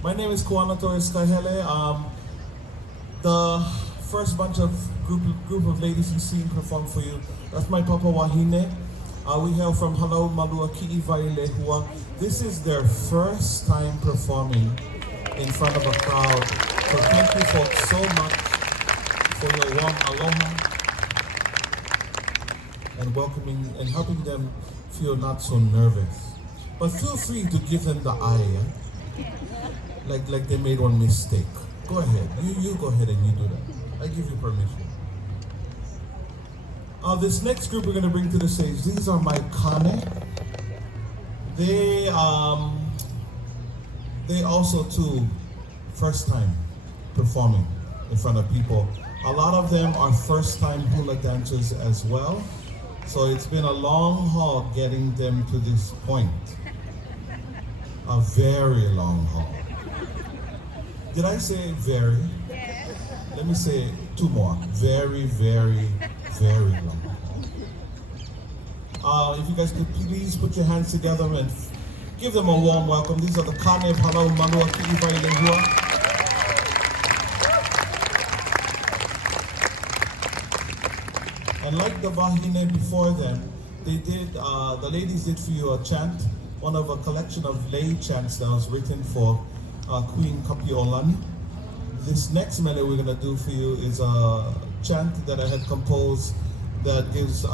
My name is Kuana Torres Kahele. The first bunch of group of ladies you've seen perform for you, that's my papa Wahine. We hail from Hālau Māluaki'iwailehua. This is their first time performing in front of a crowd. So thank you folks so much for your warm aloha and welcoming and helping them feel not so nervous. But feel free to give them the eye, like they made one mistake. Go ahead, you go ahead and you do that. I give you permission. This next group we're gonna bring to the stage, these are my Kani. They also too, first time performing in front of people. A lot of them are first time hula dancers as well. So it's been a long haul getting them to this point. A very long haul. Did I say very? Yes. Let me say two more. Very, very, very long haul. If you guys could please put your hands together and give them a warm welcome. These are the Kani of Hālau Māluaki'iwailehua. And like the Wahine before them, they did, the ladies did for you a chant, one of a collection of lay chants that was written for Queen ʻIolani. This next melody we're gonna do for you is a chant that I had composed that gives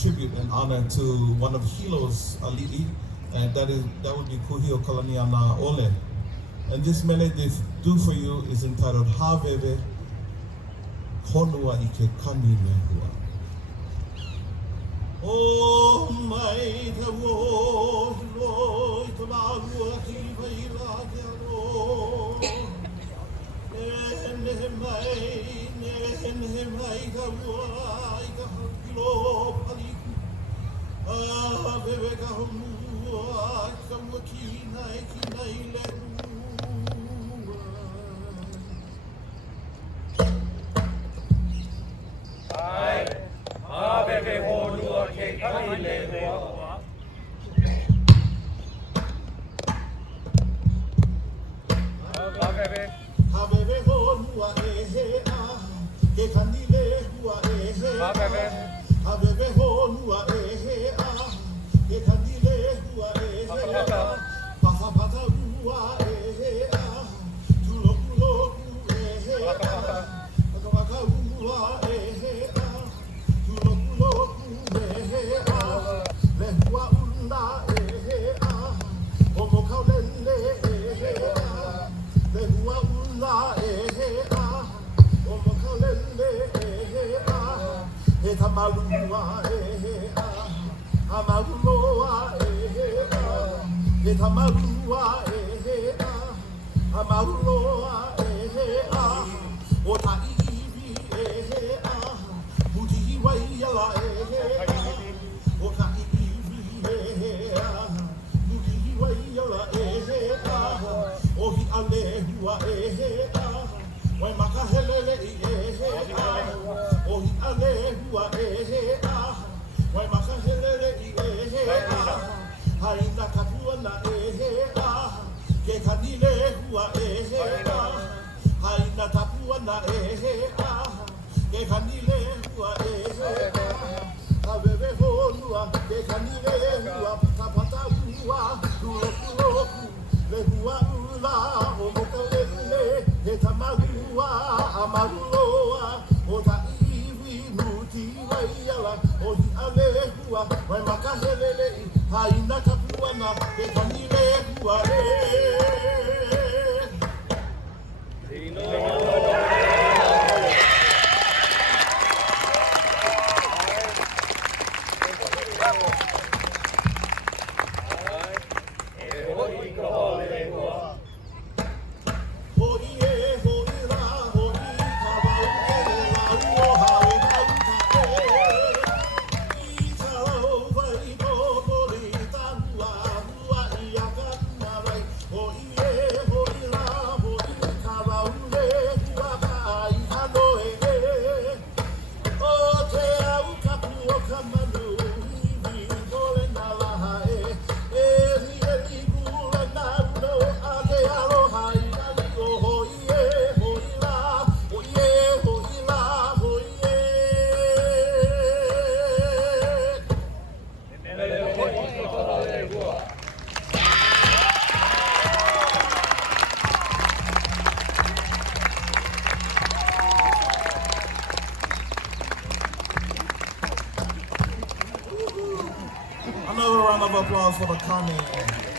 tribute and honor to one of Hilo's ali'i, and that would be Kuhio Kalaniana Ole. And this melody they do for you is entitled Wewe, Honua i ke Kani Lehua. Oh, Mayeda, oh, Lord, wewe Honua ke Kani Lehua. Wewe Honua ke Kani Lehua wewe Honua ke Kani Lehua papa papa rua tuloku loku papa papa rua tuloku loku Lehua unda omo kaulele Lehua unda omo kaulele Tamalua Amaruloa Tamalua Amaruloa Ota iwi Muti waiala Ota iwi Muti waiala Ohi alehua Wai makahelele Ohi alehua Wai makahelele Haina kapuana Ke Kani Lehua Haina tapuana Ke Kani Lehua Hawewe Honua Ke Kani Lehua Tapata ua Tuloku Lehua ula Omokalele He tamalua Amaruloa Ota iwi Muti waiala Ohi alehua Wai makahelele Haina kapuana Ke Kani Lehua Right. round of applause for the Kani.